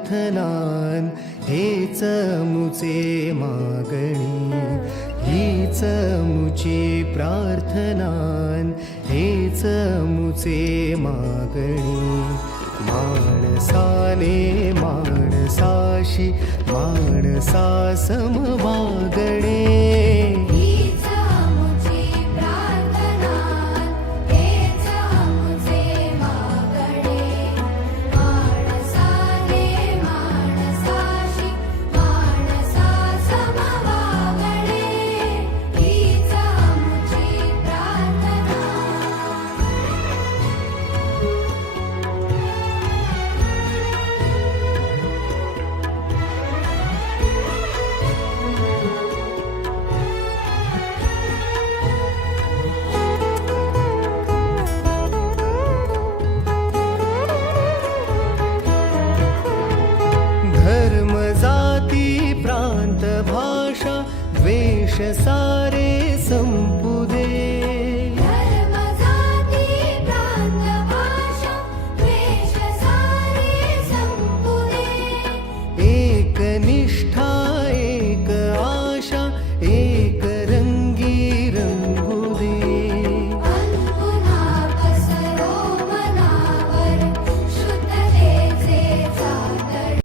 प्रार्थनान हेच मुचे मागणी, हीच मुची प्रार्थनान हेच मुचे मागणी. माणसाने माणसाशी माणसा सम वागणे, हीच मुची प्रार्थना, हेच मुचे मागणे. माणसाने माणसाशी माणसा सम वागणे, हीच मुची प्रार्थना. धर्म जाती प्रांत भाषा द्वेष सारी